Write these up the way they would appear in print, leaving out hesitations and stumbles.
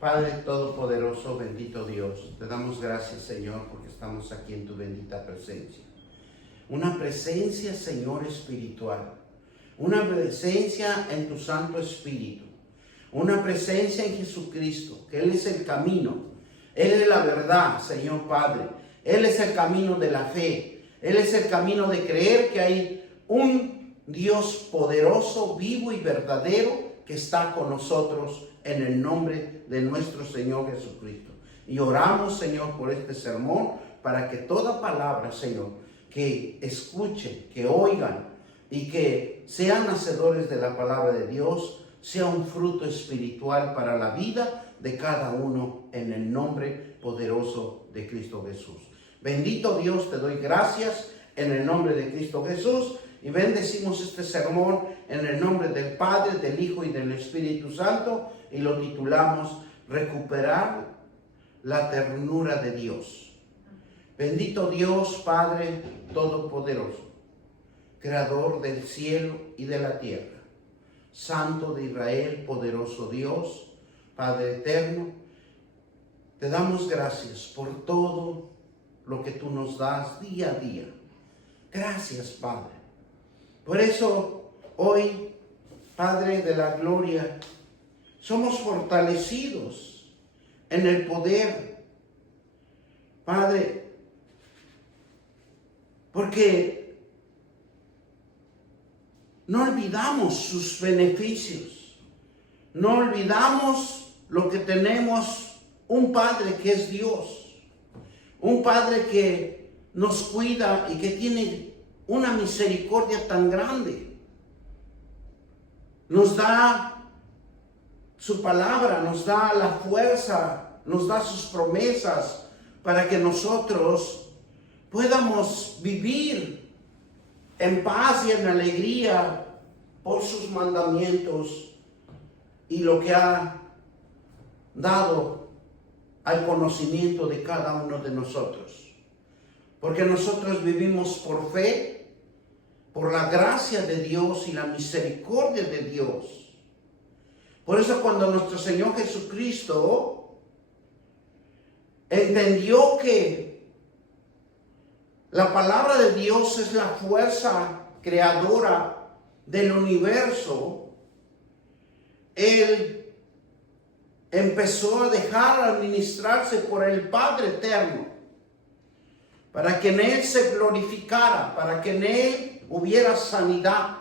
Padre Todopoderoso, bendito Dios, te damos gracias, Señor, porque estamos aquí en tu bendita presencia. Una presencia, Señor, espiritual. Una presencia en tu Santo Espíritu. Una presencia en Jesucristo, que Él es el camino. Él es la verdad, Señor Padre. Él es el camino de la fe. Él es el camino de creer que hay un Dios poderoso, vivo y verdadero que está con nosotros en el nombre de nuestro Señor Jesucristo. Y oramos, Señor, por este sermón, para que toda palabra, Señor, que escuchen, que oigan y que sean hacedores de la palabra de Dios, sea un fruto espiritual para la vida de cada uno en el nombre poderoso de Cristo Jesús. Bendito Dios, te doy gracias en el nombre de Cristo Jesús y bendecimos este sermón en el nombre del Padre, del Hijo y del Espíritu Santo y lo titulamos Recuperar la ternura de Dios. Bendito Dios, Padre Todopoderoso, Creador del cielo y de la tierra, Santo de Israel, poderoso Dios, Padre eterno, te damos gracias por todo lo que tú nos das día a día. Gracias, Padre. Por eso hoy, Padre de la gloria, somos fortalecidos en el poder, Padre, porque no olvidamos sus beneficios, no olvidamos lo que tenemos, un Padre que es Dios, un Padre que nos cuida y que tiene una misericordia tan grande. Nos da su palabra, nos da la fuerza, nos da sus promesas para que nosotros podamos vivir en paz y en alegría por sus mandamientos y lo que ha dado al conocimiento de cada uno de nosotros. Porque nosotros vivimos por fe, por la gracia de Dios y la misericordia de Dios. Por eso cuando nuestro Señor Jesucristo entendió que la palabra de Dios es la fuerza creadora del universo, Él empezó a dejar administrarse por el Padre eterno, para que en Él se glorificara, para que en Él hubiera sanidad,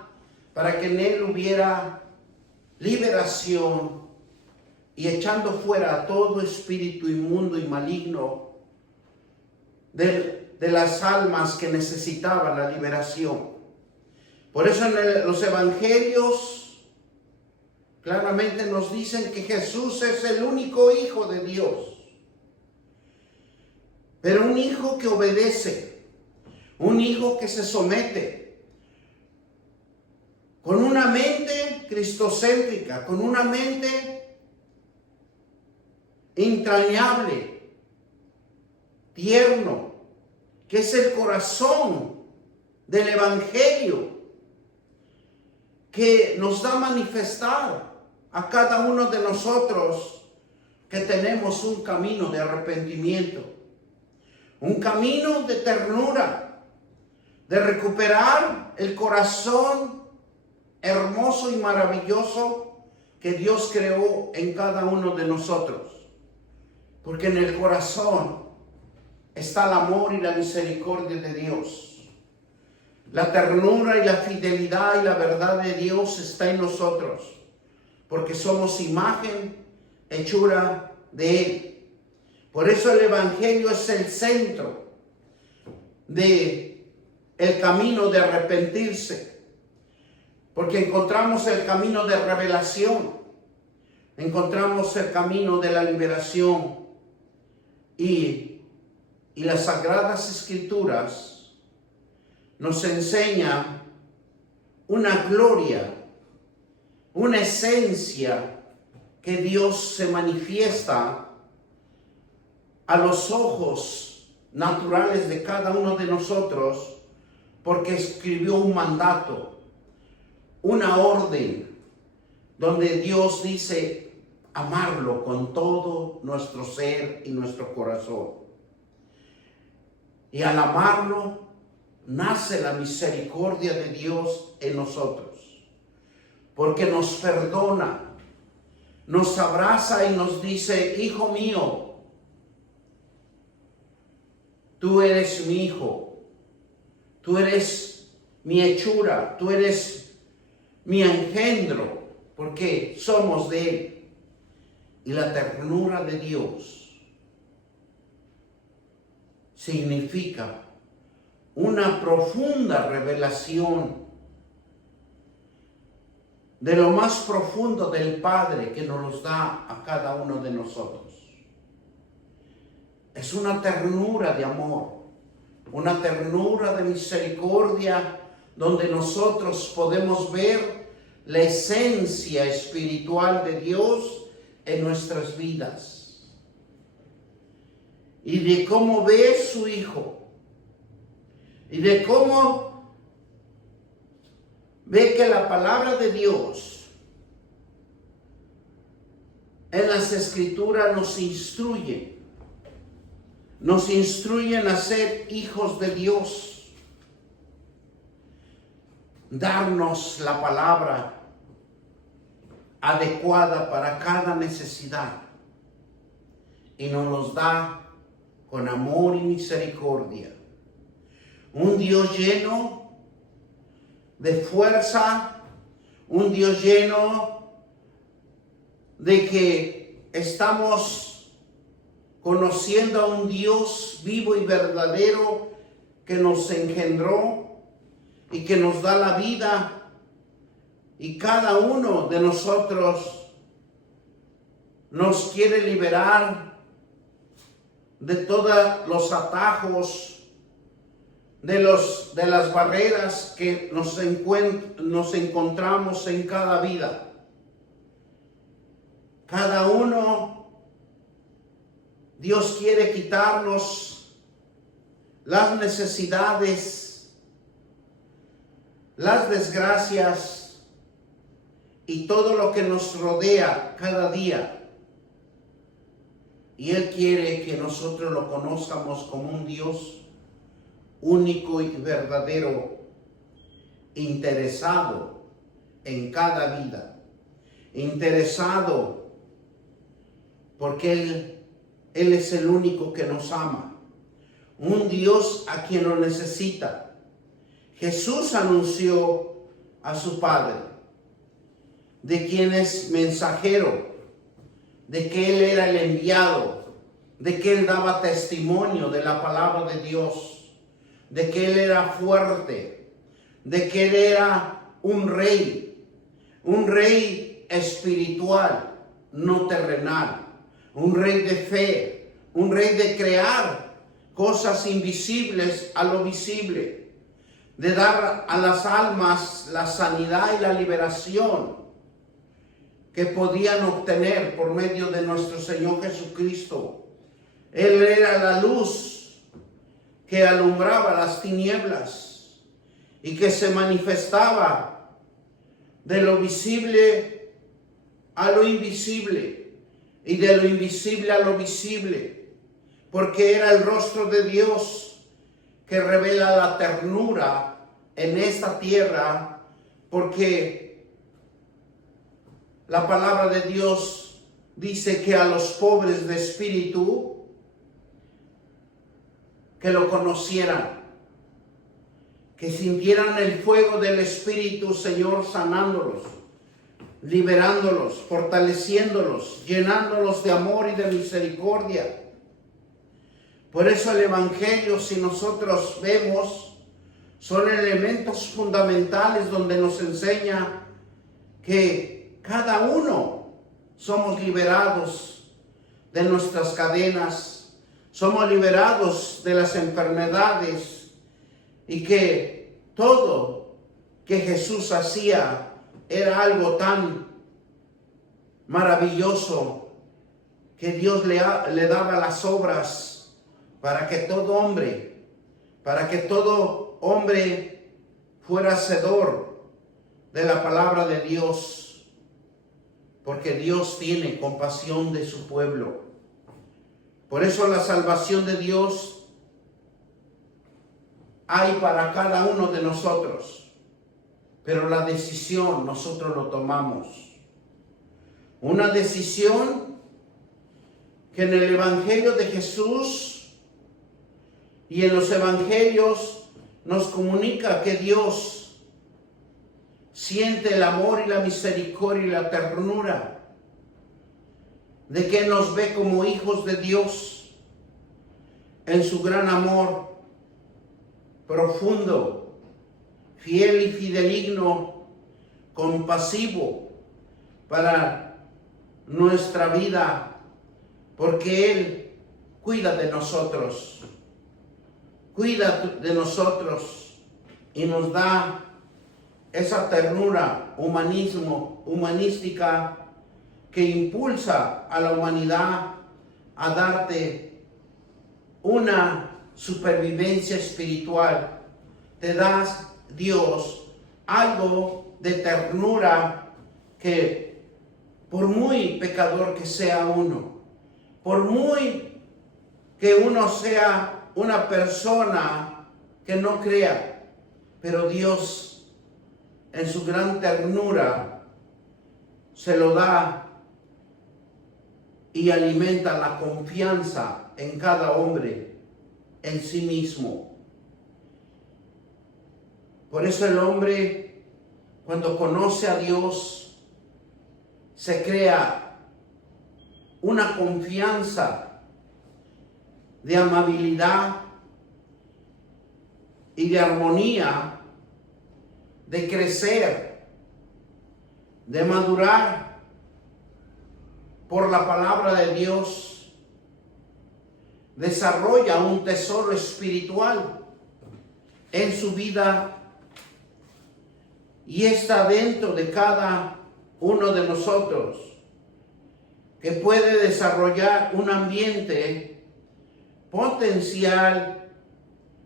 para que en Él hubiera liberación y echando fuera a todo espíritu inmundo y maligno de las almas que necesitaban la liberación. Por eso en los evangelios claramente nos dicen que Jesús es el único Hijo de Dios. Pero un hijo que obedece, un hijo que se somete, con una mente cristocéntrica, con una mente entrañable, tierno, que es el corazón del Evangelio, que nos da a manifestar a cada uno de nosotros que tenemos un camino de arrepentimiento. Un camino de ternura, de recuperar el corazón hermoso y maravilloso que Dios creó en cada uno de nosotros. Porque en el corazón está el amor y la misericordia de Dios. La ternura y la fidelidad y la verdad de Dios está en nosotros. Porque somos imagen, hechura de Él. Por eso el Evangelio es el centro de el camino de arrepentirse. Porque encontramos el camino de revelación. Encontramos el camino de la liberación. Y las Sagradas Escrituras nos enseñan una gloria, una esencia que Dios se manifiesta a los ojos naturales de cada uno de nosotros, porque escribió un mandato, una orden, donde Dios dice, amarlo con todo nuestro ser y nuestro corazón. Y al amarlo, nace la misericordia de Dios en nosotros, porque nos perdona, nos abraza y nos dice: hijo mío, tú eres mi hijo, tú eres mi hechura, tú eres mi engendro, porque somos de Él. Y la ternura de Dios significa una profunda revelación de lo más profundo del Padre que nos los da a cada uno de nosotros. Es una ternura de amor, una ternura de misericordia, donde nosotros podemos ver la esencia espiritual de Dios en nuestras vidas y de cómo ve su Hijo y de cómo ve que la palabra de Dios en las Escrituras nos instruyen a ser hijos de Dios, darnos la palabra adecuada para cada necesidad, y nos los da con amor y misericordia. Un Dios lleno de fuerza, un Dios lleno de que estamos conociendo a un Dios vivo y verdadero que nos engendró y que nos da la vida. Y cada uno de nosotros nos quiere liberar de todos los atajos, de las barreras que nos encontramos en cada vida. Cada uno, Dios quiere quitarnos las necesidades, las desgracias y todo lo que nos rodea cada día. Y Él quiere que nosotros lo conozcamos como un Dios único y verdadero, interesado en cada vida, interesado porque Él es el único que nos ama, un Dios a quien lo necesita. Jesús anunció a su Padre, de quien es mensajero, de que Él era el enviado, de que Él daba testimonio de la palabra de Dios, de que Él era fuerte, de que Él era un rey espiritual, no terrenal, un rey de fe, un rey de crear cosas invisibles a lo visible, de dar a las almas la sanidad y la liberación que podían obtener por medio de nuestro Señor Jesucristo. Él era la luz que alumbraba las tinieblas y que se manifestaba de lo visible a lo invisible y de lo invisible a lo visible, porque era el rostro de Dios que revela la ternura en esta tierra, porque la palabra de Dios dice que a los pobres de espíritu que lo conocieran, que sintieran el fuego del Espíritu, Señor, sanándolos, liberándolos, fortaleciéndolos, llenándolos de amor y de misericordia. Por eso el Evangelio, si nosotros vemos, son elementos fundamentales donde nos enseña que cada uno somos liberados de nuestras cadenas, somos liberados de las enfermedades, y que todo que Jesús hacía era algo tan maravilloso que Dios le daba las obras para que todo hombre fuera hacedor de la palabra de Dios. porque Dios tiene compasión de su pueblo. Por eso la salvación de Dios hay para cada uno de nosotros, pero la decisión nosotros lo tomamos. Una decisión que en el Evangelio de Jesús y en los Evangelios nos comunica que Dios siente el amor y la misericordia y la ternura de que nos ve como hijos de Dios en su gran amor profundo, fiel y fideligno, compasivo para nuestra vida, porque Él cuida de nosotros y nos da esa ternura humanística que impulsa a la humanidad a darte una supervivencia espiritual. Te das, Dios, algo de ternura que por muy pecador que sea uno, por muy que uno sea una persona que no crea, pero Dios en su gran ternura se lo da y alimenta la confianza en cada hombre, en sí mismo. Por eso el hombre, cuando conoce a Dios, se crea una confianza de amabilidad y de armonía, de crecer, de madurar por la palabra de Dios. Desarrolla un tesoro espiritual en su vida y está dentro de cada uno de nosotros, que puede desarrollar un ambiente potencial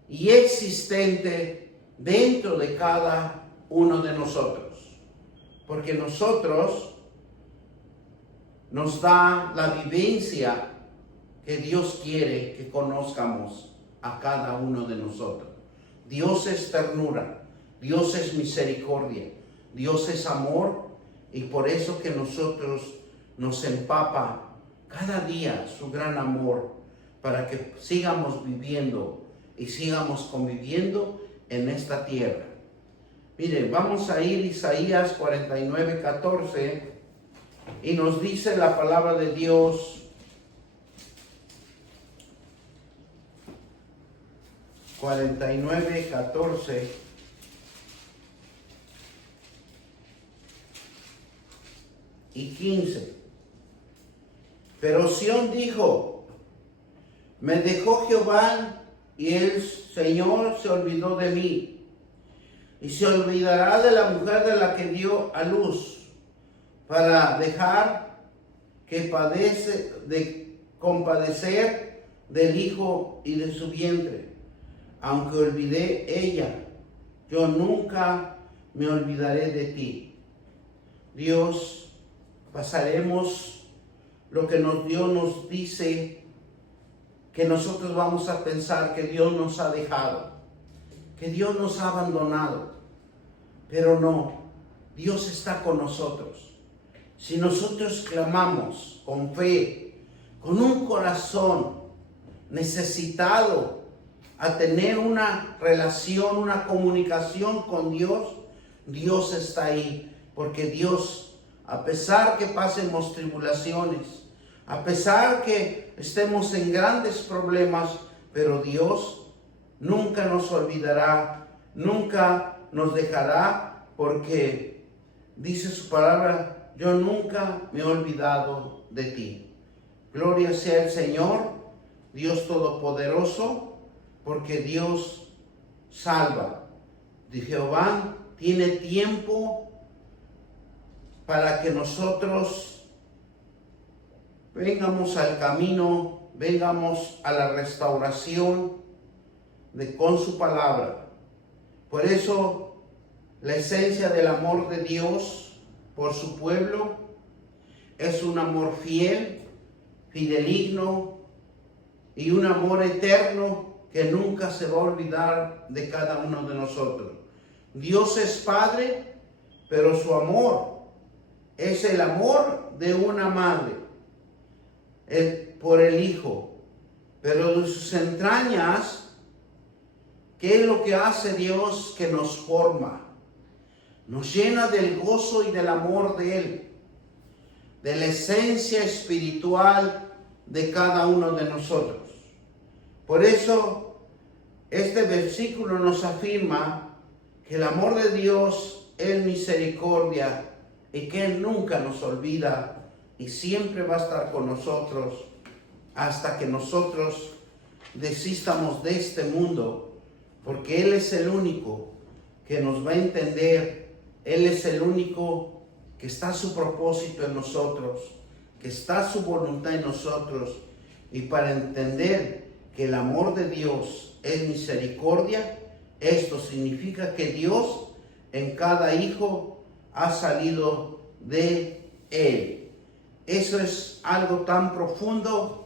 y existente dentro de cada uno de nosotros, porque nosotros nos da la vivencia que Dios quiere que conozcamos a cada uno de nosotros. Dios es ternura, Dios es misericordia, Dios es amor, y por eso que nosotros nos empapa cada día su gran amor, para que sigamos viviendo y sigamos conviviendo en esta tierra. Miren, vamos a ir a Isaías 49:14 y nos dice la palabra de Dios: 49:14 y 15. Pero Sión dijo: me dejó Jehová y el Señor se olvidó de mí, y se olvidará de la mujer de la que dio a luz, para dejar que compadecer del hijo y de su vientre. Aunque olvidé ella, yo nunca me olvidaré de ti. Dios, pasaremos lo que Dios nos dice, que nosotros vamos a pensar que Dios nos ha dejado, que Dios nos ha abandonado, pero no, Dios está con nosotros. Si nosotros clamamos con fe, con un corazón necesitado a tener una relación, una comunicación con Dios, Dios está ahí, porque Dios, a pesar que pasemos tribulaciones, a pesar que estemos en grandes problemas, pero Dios nunca nos olvidará, nunca nos dejará, porque dice su palabra: yo nunca me he olvidado de ti. Gloria sea el Señor, Dios Todopoderoso, porque Dios salva. De Jehová tiene tiempo para que nosotros vengamos al camino, vengamos a la restauración con su palabra. Por eso la esencia del amor de Dios por su pueblo es un amor fiel, fideligno y un amor eterno que nunca se va a olvidar de cada uno de nosotros. Dios es Padre, pero su amor es el amor de una madre por el Hijo. Pero de sus entrañas, ¿qué es lo que hace Dios? Que nos forma, nos llena del gozo y del amor de Él, de la esencia espiritual de cada uno de nosotros. Por eso, este versículo nos afirma que el amor de Dios es misericordia y que Él nunca nos olvida y siempre va a estar con nosotros hasta que nosotros desistamos de este mundo, porque Él es el único que nos va a entender. Él es el único que está su propósito en nosotros, que está su voluntad en nosotros. Y para entender que el amor de Dios es misericordia, esto significa que Dios en cada hijo ha salido de Él. Eso es algo tan profundo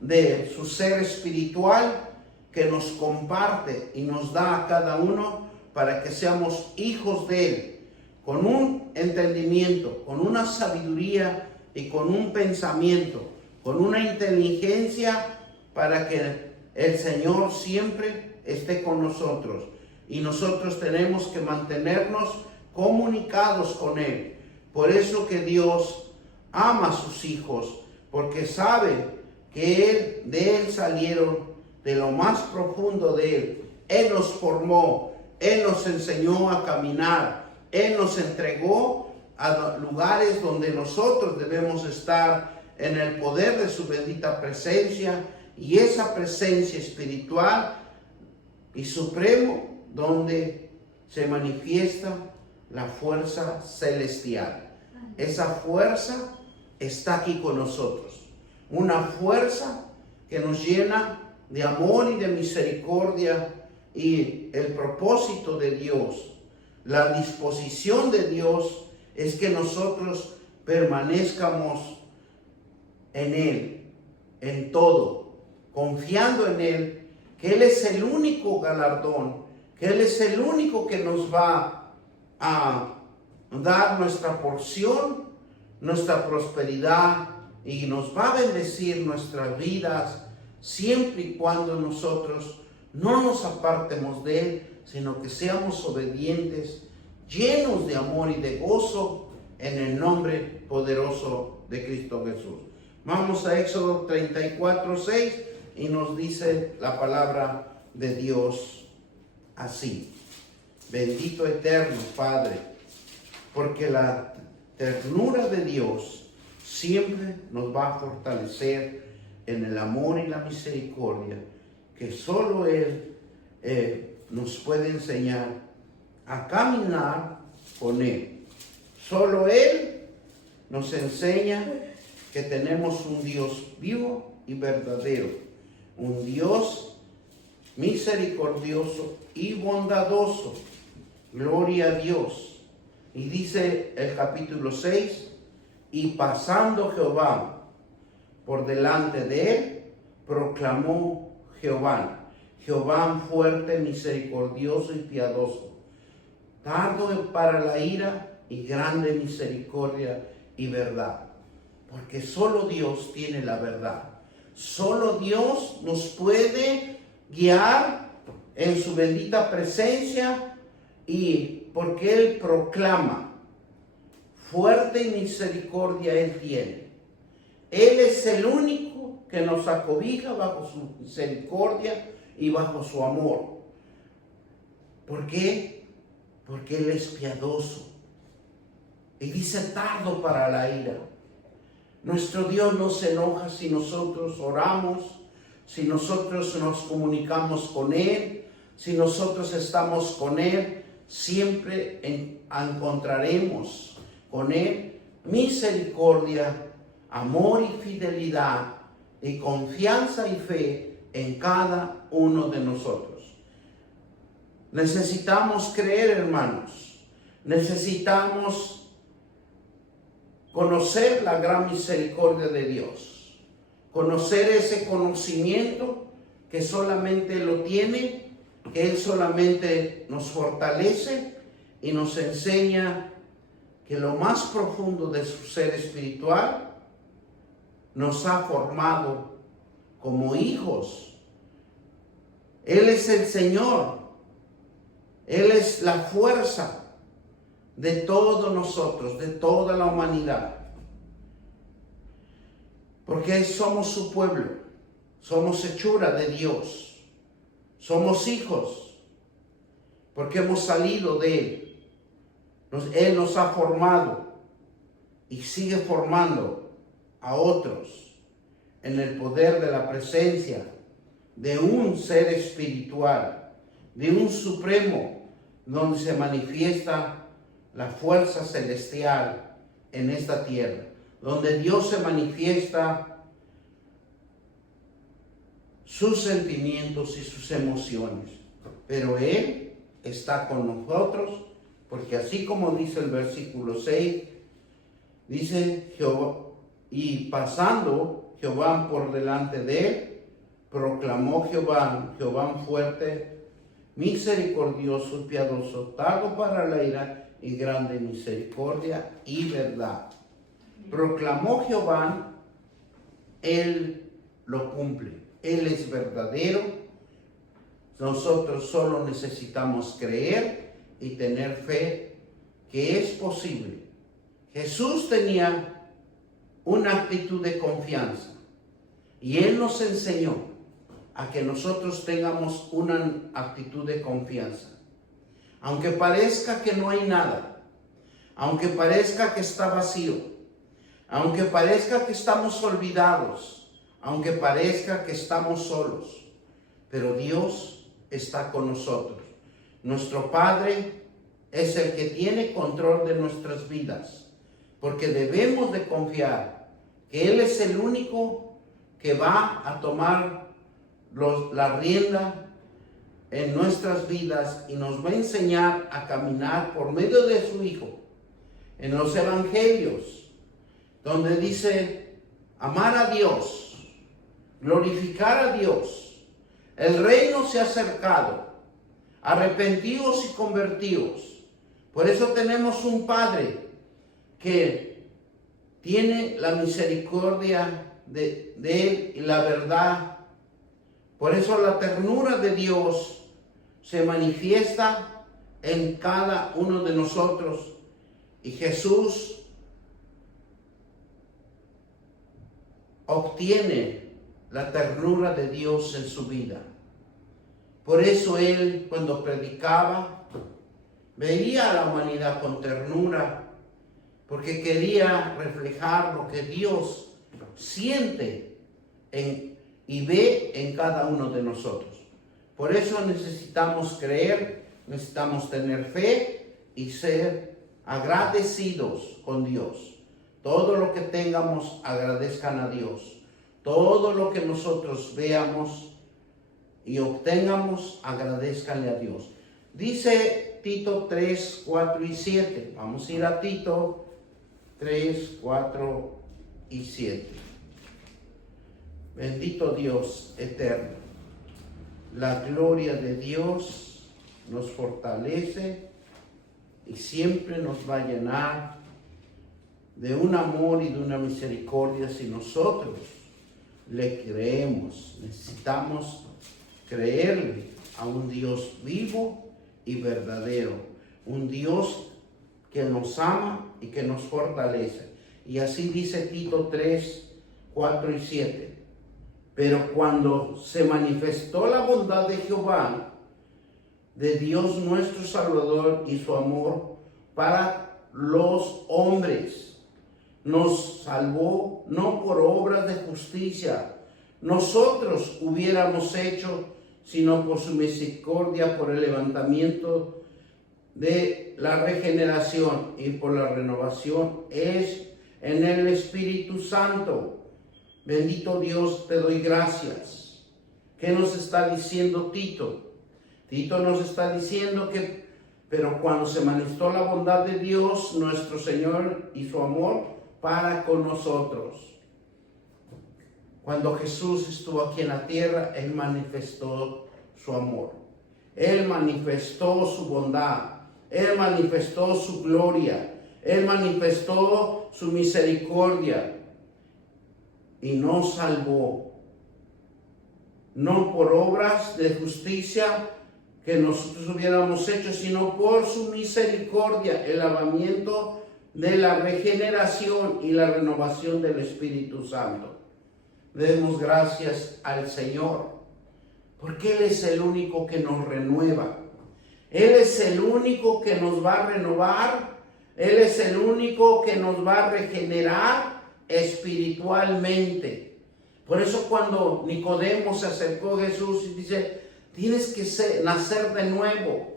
de su ser espiritual que nos comparte y nos da a cada uno para que seamos hijos de Él, con un entendimiento, con una sabiduría y con un pensamiento, con una inteligencia para que el Señor siempre esté con nosotros. Y nosotros tenemos que mantenernos comunicados con Él. Por eso que Dios ama a sus hijos, porque sabe que de Él salieron de lo más profundo de Él. Él nos formó, Él nos enseñó a caminar, Él nos entregó a lugares donde nosotros debemos estar en el poder de su bendita presencia, y esa presencia espiritual y supremo donde se manifiesta la fuerza celestial. Esa fuerza está aquí con nosotros. Una fuerza que nos llena de amor y de misericordia, y el propósito de Dios, la disposición de Dios es que nosotros permanezcamos en Él, en todo, confiando en Él, que Él es el único galardón, que Él es el único que nos va a dar nuestra porción, nuestra prosperidad, y nos va a bendecir nuestras vidas siempre y cuando nosotros no nos apartemos de Él, sino que seamos obedientes, llenos de amor y de gozo, en el nombre poderoso de Cristo Jesús. Vamos a Éxodo 34:6 y nos dice la palabra de Dios así: bendito eterno Padre, porque la ternura de Dios siempre nos va a fortalecer en el amor y la misericordia, que solo Él nos puede enseñar a caminar con Él. Solo Él nos enseña que tenemos un Dios vivo y verdadero, un Dios misericordioso y bondadoso. Gloria a Dios. Y dice el capítulo 6, y pasando Jehová por delante de él, proclamó Jehová fuerte, misericordioso y piadoso, tardo para la ira y grande misericordia y verdad. Porque solo Dios tiene la verdad. Solo Dios nos puede guiar en su bendita presencia, y porque Él proclama fuerte y misericordia Él tiene. Él es el único que nos acobija bajo su misericordia y bajo su amor. ¿Por qué? Porque Él es piadoso. Y dice tardo para la ira. Nuestro Dios no se enoja si nosotros oramos, si nosotros nos comunicamos con Él, si nosotros estamos con Él. Siempre encontraremos con Él misericordia, amor y fidelidad, y confianza y fe en cada uno de nosotros. Necesitamos creer, hermanos. Necesitamos conocer la gran misericordia de Dios, conocer ese conocimiento que solamente lo tiene, que Él solamente nos fortalece y nos enseña que lo más profundo de su ser espiritual nos ha formado como hijos. Él es el Señor, Él es la fuerza de todos nosotros, de toda la humanidad. Porque somos su pueblo, somos hechura de Dios, somos hijos, porque hemos salido de Él. Él nos ha formado y sigue formando a otros en el poder de la presencia de un ser espiritual, de un supremo, donde se manifiesta la fuerza celestial en esta tierra, donde Dios se manifiesta sus sentimientos y sus emociones. Pero Él está con nosotros, porque así como dice el versículo 6, dice Jehová, y pasando Jehová por delante de él, proclamó Jehová fuerte, misericordioso y piadoso, tardo para la ira y grande misericordia y verdad. Proclamó Jehová, Él lo cumple, Él es verdadero. Nosotros solo necesitamos creer y tener fe que es posible. Jesús tenía una actitud de confianza y Él nos enseñó a que nosotros tengamos una actitud de confianza. Aunque parezca que no hay nada, aunque parezca que está vacío, aunque parezca que estamos olvidados, aunque parezca que estamos solos, pero Dios está con nosotros. Nuestro Padre es el que tiene control de nuestras vidas, porque debemos de confiar que Él es el único que va a tomar la rienda en nuestras vidas y nos va a enseñar a caminar por medio de su Hijo. En los evangelios, donde dice amar a Dios, glorificar a Dios, el reino se ha acercado, arrepentíos y convertíos. Por eso tenemos un Padre que tiene la misericordia de Él y la verdad. Por eso la ternura de Dios se manifiesta en cada uno de nosotros. Y Jesús obtiene la ternura de Dios en su vida. Por eso Él, cuando predicaba, veía a la humanidad con ternura, porque quería reflejar lo que Dios siente y ve en cada uno de nosotros. Por eso necesitamos creer, necesitamos tener fe y ser agradecidos con Dios. Todo lo que tengamos, agradezcan a Dios. Todo lo que nosotros veamos y obtengamos, agradezcanle a Dios. Dice Tito 3, 4 y 7. Vamos a ir a Tito 3, 4 y 7. Bendito Dios eterno. La gloria de Dios nos fortalece y siempre nos va a llenar de un amor y de una misericordia si nosotros le creemos. Necesitamos creerle a un Dios vivo y verdadero, un Dios que nos ama y que nos fortalece. Y así dice Tito 3, 4 y 7. Pero cuando se manifestó la bondad de Jehová, de Dios nuestro Salvador y su amor para los hombres, nos salvó no por obras de justicia, nosotros hubiéramos hecho, sino por su misericordia, por el levantamiento de la regeneración y por la renovación es en el Espíritu Santo. Bendito Dios, te doy gracias. ¿Qué nos está diciendo Tito? Tito nos está diciendo pero cuando se manifestó la bondad de Dios, nuestro Señor, y su amor para con nosotros. Cuando Jesús estuvo aquí en la tierra, Él manifestó su amor. Él manifestó su bondad. Él manifestó su gloria. Él manifestó su misericordia. Y nos salvó. No por obras de justicia que nosotros hubiéramos hecho, sino por su misericordia, el lavamiento de la regeneración y la renovación del Espíritu Santo. Demos gracias al Señor, porque Él es el único que nos renueva. Él es el único que nos va a renovar. Él es el único que nos va a regenerar espiritualmente. Por eso cuando Nicodemo se acercó a Jesús y dice, tienes que nacer de nuevo.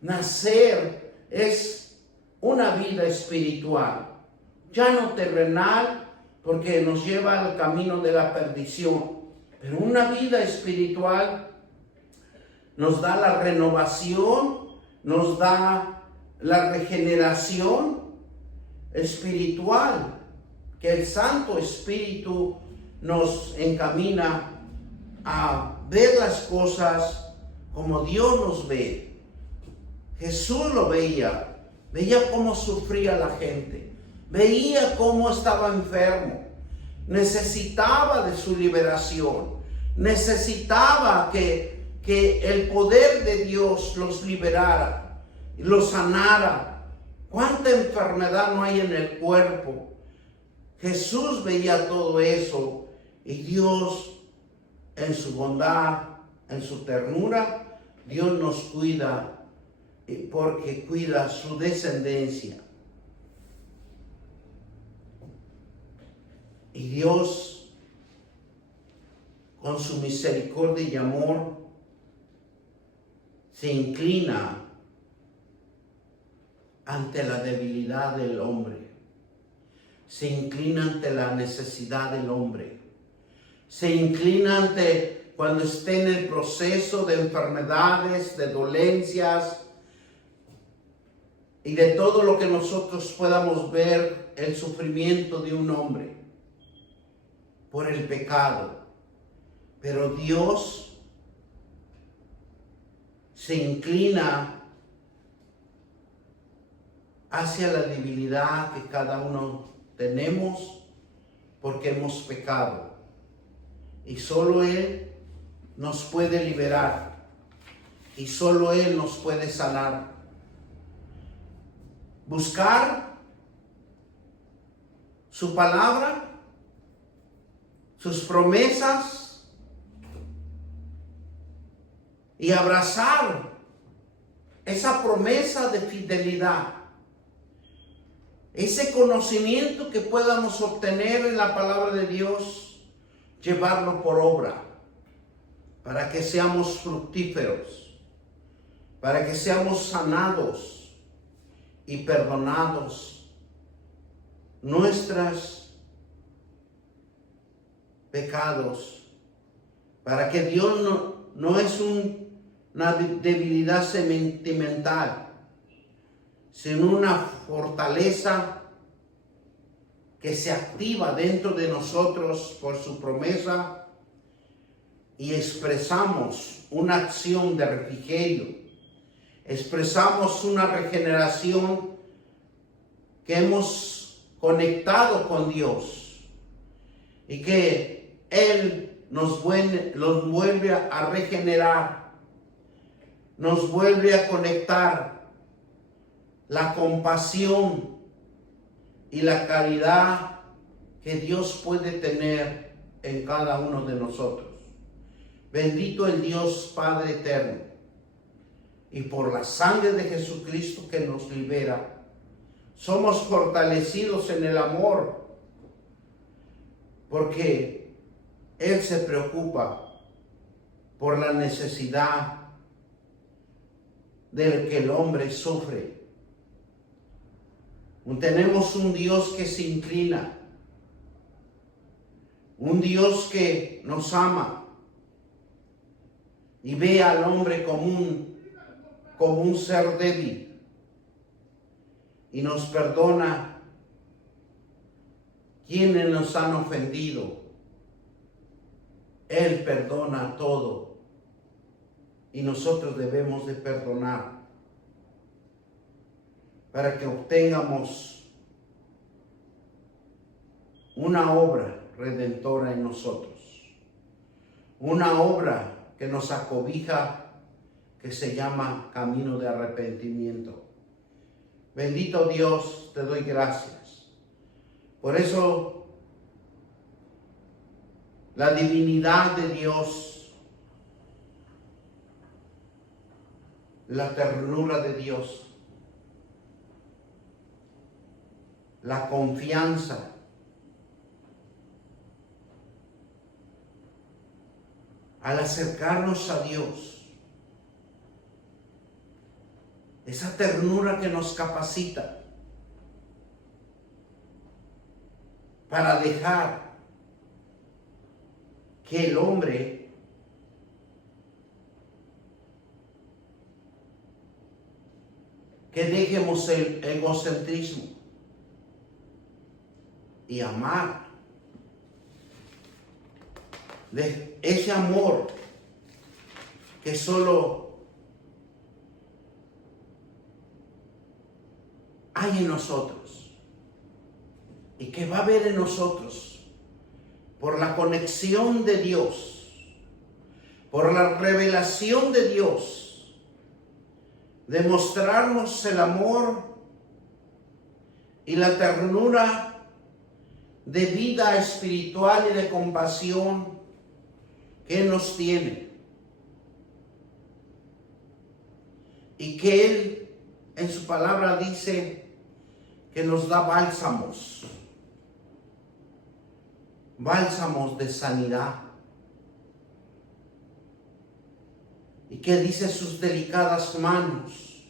Nacer es una vida espiritual, ya no terrenal, porque nos lleva al camino de la perdición. Pero una vida espiritual nos da la renovación, nos da la regeneración espiritual, que el Santo Espíritu nos encamina a ver las cosas como Dios nos ve. Jesús lo veía cómo sufría la gente, veía cómo estaba enfermo, necesitaba de su liberación, necesitaba que el poder de Dios los liberara, los sanara. ¿Cuánta enfermedad no hay en el cuerpo? Jesús veía todo eso y Dios en su bondad, en su ternura, Dios nos cuida porque cuida su descendencia. Y Dios, con su misericordia y amor, se inclina ante la debilidad del hombre. Se inclina ante la necesidad del hombre. Se inclina ante cuando esté en el proceso de enfermedades, de dolencias y de todo lo que nosotros podamos ver, el sufrimiento de un hombre por el pecado. Pero Dios se inclina hacia la debilidad que cada uno tenemos porque hemos pecado. Y solo Él nos puede liberar. Y solo Él nos puede sanar. Buscar su palabra, sus promesas y abrazar esa promesa de fidelidad. Ese conocimiento que podamos obtener en la palabra de Dios, llevarlo por obra, para que seamos fructíferos, para que seamos sanados y perdonados nuestros pecados, para que Dios no es una debilidad sentimental, sino una fortaleza que se activa dentro de nosotros por su promesa y expresamos una acción de refrigerio, expresamos una regeneración que hemos conectado con Dios y que Él nos vuelve a regenerar, nos vuelve a conectar la compasión y la caridad que Dios puede tener en cada uno de nosotros. Bendito el Dios Padre eterno, y por la sangre de Jesucristo que nos libera, somos fortalecidos en el amor, porque Él se preocupa por la necesidad del que el hombre sufre. Tenemos un Dios que se inclina, un Dios que nos ama y ve al hombre como un ser débil y nos perdona quienes nos han ofendido. Él perdona todo y nosotros debemos de perdonar para que obtengamos una obra redentora en nosotros, una obra que nos acobija, que se llama camino de arrepentimiento. Bendito Dios, te doy gracias. Por eso, la divinidad de Dios, la ternura de Dios, la confianza, al acercarnos a Dios, esa ternura que nos capacita para dejar que el hombre que dejemos el egocentrismo y amar de ese amor que solo hay en nosotros y que va a haber en nosotros por la conexión de Dios, por la revelación de Dios, de mostrarnos el amor y la ternura de vida espiritual y de compasión que Él nos tiene, y que Él en su palabra dice que nos da bálsamos de sanidad, y que dice sus delicadas manos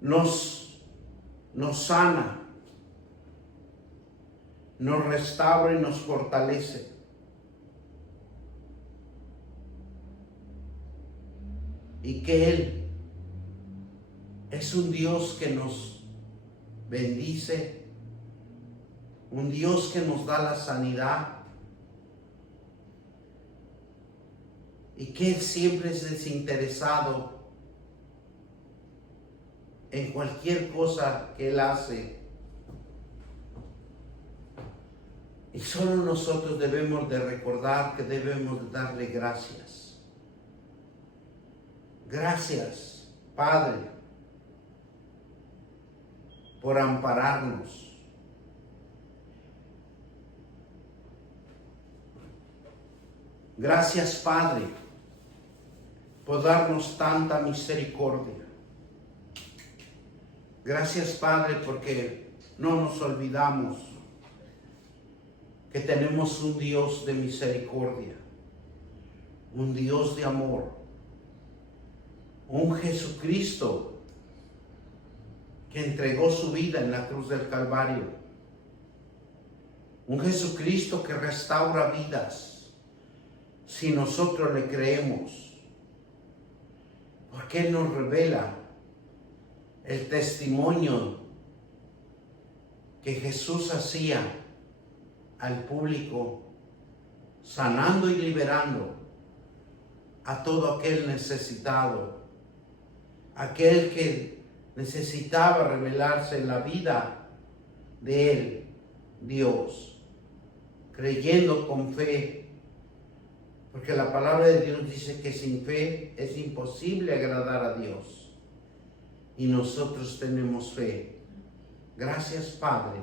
nos sana, nos restaura y nos fortalece. Y que Él es un Dios que nos bendice, un Dios que nos da la sanidad, y que Él siempre es desinteresado en cualquier cosa que Él hace. Y solo nosotros debemos de recordar que debemos de darle gracias. Gracias, Padre, por ampararnos. Gracias, Padre, por darnos tanta misericordia. Gracias, Padre, porque no nos olvidamos que tenemos un Dios de misericordia, un Dios de amor, un Jesucristo que entregó su vida en la cruz del Calvario, un Jesucristo que restaura vidas si nosotros le creemos, porque Él nos revela el testimonio que Jesús hacía al público, sanando y liberando a todo aquel necesitado, aquel que necesitaba revelarse en la vida de Él, Dios, creyendo con fe, porque la palabra de Dios dice que sin fe es imposible agradar a Dios, y nosotros tenemos fe. Gracias, Padre,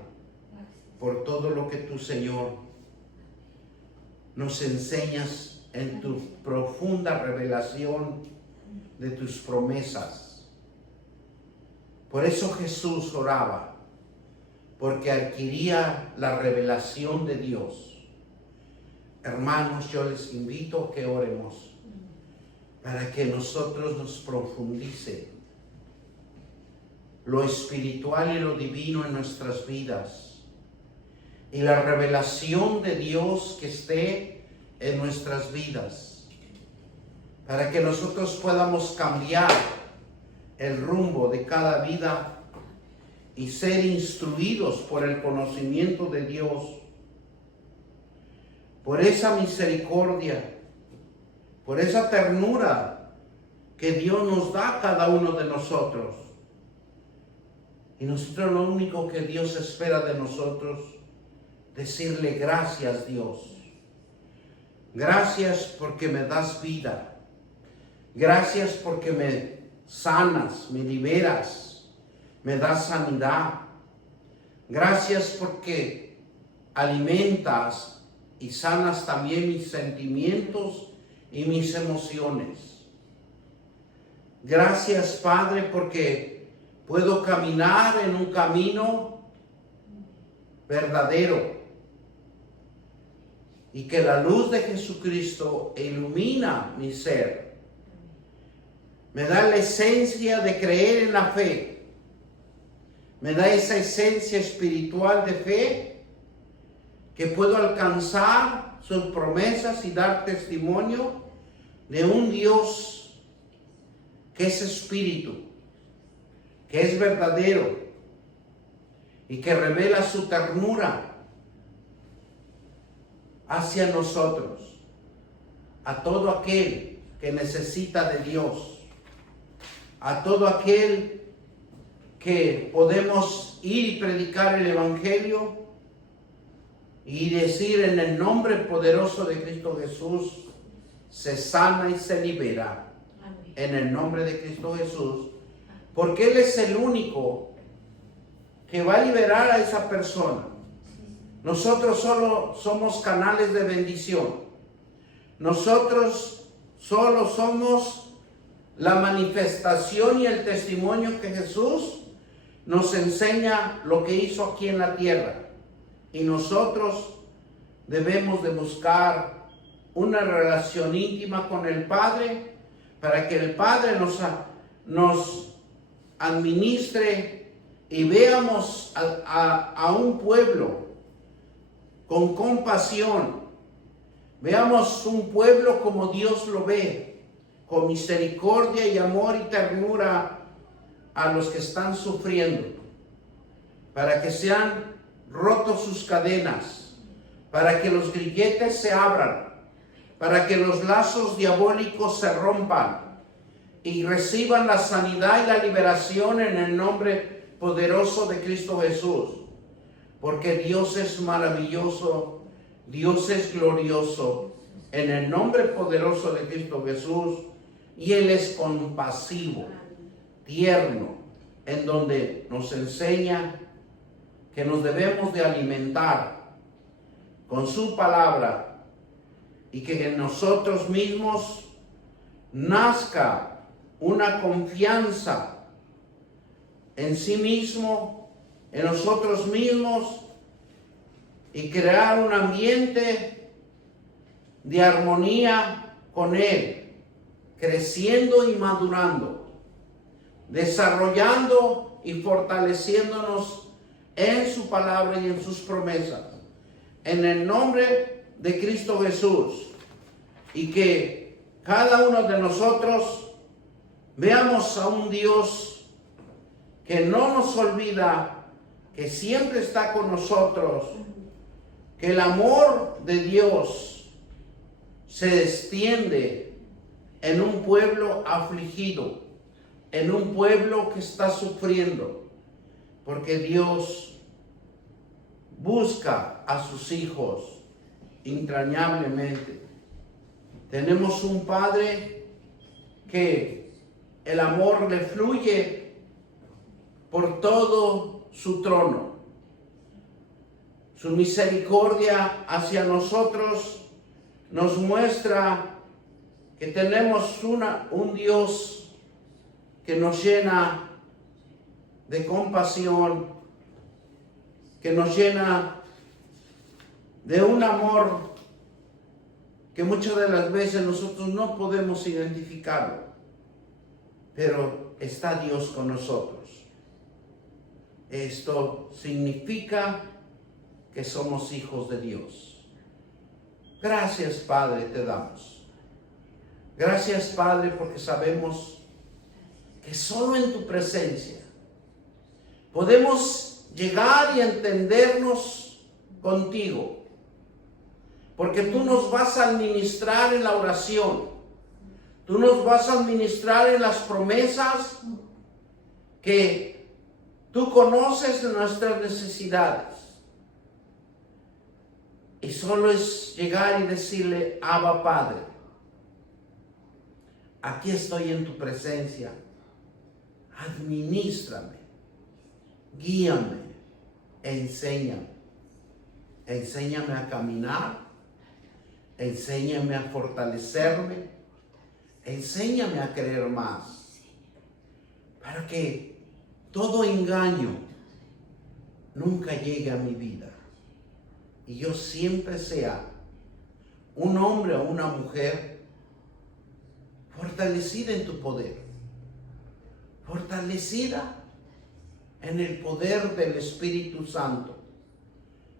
por todo lo que tú, Señor, nos enseñas en tu profunda revelación de tus promesas. Por eso Jesús oraba, porque adquiría la revelación de Dios. Hermanos, yo les invito a que oremos para que nosotros nos profundice lo espiritual y lo divino en nuestras vidas, y la revelación de Dios que esté en nuestras vidas, para que nosotros podamos cambiar el rumbo de cada vida y ser instruidos por el conocimiento de Dios, por esa misericordia, por esa ternura que Dios nos da a cada uno de nosotros. Y nosotros lo único que Dios espera de nosotros, decirle gracias, Dios. Gracias porque me das vida. Gracias porque me sanas, me liberas, me das sanidad. Gracias porque alimentas y sanas también mis sentimientos y mis emociones. Gracias, Padre, porque puedo caminar en un camino verdadero y que la luz de Jesucristo ilumina mi ser. Me da la esencia de creer en la fe. Me da esa esencia espiritual de fe que puedo alcanzar sus promesas y dar testimonio de un Dios que es espíritu, que es verdadero y que revela su ternura hacia nosotros, a todo aquel que necesita de Dios, a todo aquel que podemos ir y predicar el Evangelio y decir en el nombre poderoso de Cristo Jesús, se sana y se libera. Amén. En el nombre de Cristo Jesús, porque Él es el único que va a liberar a esa persona. Nosotros solo somos canales de bendición. Nosotros solo somos la manifestación y el testimonio que Jesús nos enseña lo que hizo aquí en la tierra. Y nosotros debemos de buscar una relación íntima con el Padre para que el Padre nos administre y veamos a un pueblo con compasión. Veamos un pueblo como Dios lo ve, con misericordia y amor y ternura a los que están sufriendo, para que sean rotos sus cadenas, para que los grilletes se abran, para que los lazos diabólicos se rompan y reciban la sanidad y la liberación en el nombre poderoso de Cristo Jesús. Porque Dios es maravilloso, Dios es glorioso, en el nombre poderoso de Cristo Jesús, y Él es compasivo, tierno, en donde nos enseña que nos debemos de alimentar con su palabra y que en nosotros mismos nazca una confianza en sí mismo, en nosotros mismos, y crear un ambiente de armonía con Él, creciendo y madurando, desarrollando y fortaleciéndonos en su palabra y en sus promesas, en el nombre de Cristo Jesús, y que cada uno de nosotros veamos a un Dios que no nos olvida, que siempre está con nosotros, que el amor de Dios se extiende en un pueblo afligido, en un pueblo que está sufriendo, porque Dios busca a sus hijos entrañablemente. Tenemos un Padre que el amor le fluye por todo su trono. Su misericordia hacia nosotros nos muestra que tenemos un Dios que nos llena de compasión, que nos llena de un amor que muchas de las veces nosotros no podemos identificarlo, pero está Dios con nosotros. Esto significa que somos hijos de Dios. Gracias, Padre, te damos. Gracias, Padre, porque sabemos que solo en tu presencia podemos llegar y entendernos contigo, porque tú nos vas a administrar en la oración, tú nos vas a administrar en las promesas que tú conoces de nuestras necesidades. Y solo es llegar y decirle: Abba Padre, aquí estoy en tu presencia, administrame, guíame, enséñame. Enséñame a caminar, enséñame a fortalecerme, enséñame a creer más, para que todo engaño nunca llegue a mi vida y yo siempre sea un hombre o una mujer fortalecida en tu poder, fortalecida en el poder del Espíritu Santo,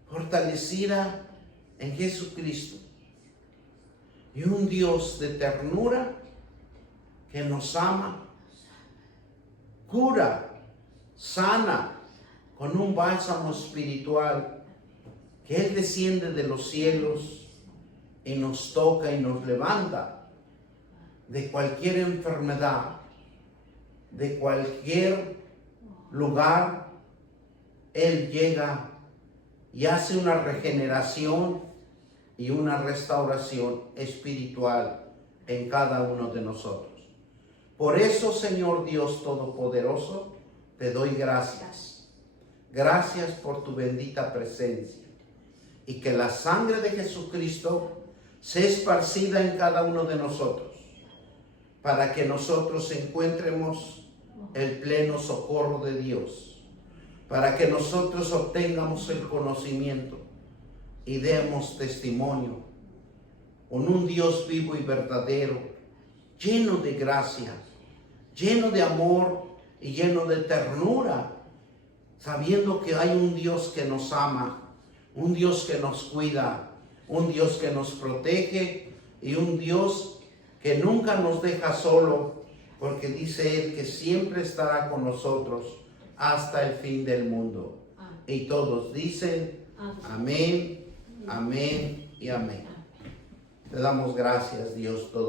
fortalecida en Jesucristo, y un Dios de ternura que nos ama, cura, sana con un bálsamo espiritual, que Él desciende de los cielos y nos toca y nos levanta de cualquier enfermedad, de cualquier lugar. Él llega y hace una regeneración y una restauración espiritual en cada uno de nosotros. Por eso, Señor Dios Todopoderoso, te doy gracias. Gracias por tu bendita presencia. Y que la sangre de Jesucristo sea esparcida en cada uno de nosotros, para que nosotros encontremos el pleno socorro de Dios, para que nosotros obtengamos el conocimiento y demos testimonio con un Dios vivo y verdadero, lleno de gracia, lleno de amor y lleno de ternura, sabiendo que hay un Dios que nos ama, un Dios que nos cuida, un Dios que nos protege y un Dios que nunca nos deja solo, porque dice Él que siempre estará con nosotros hasta el fin del mundo. Y todos dicen amén, amén y amén. Te damos gracias, Dios todo.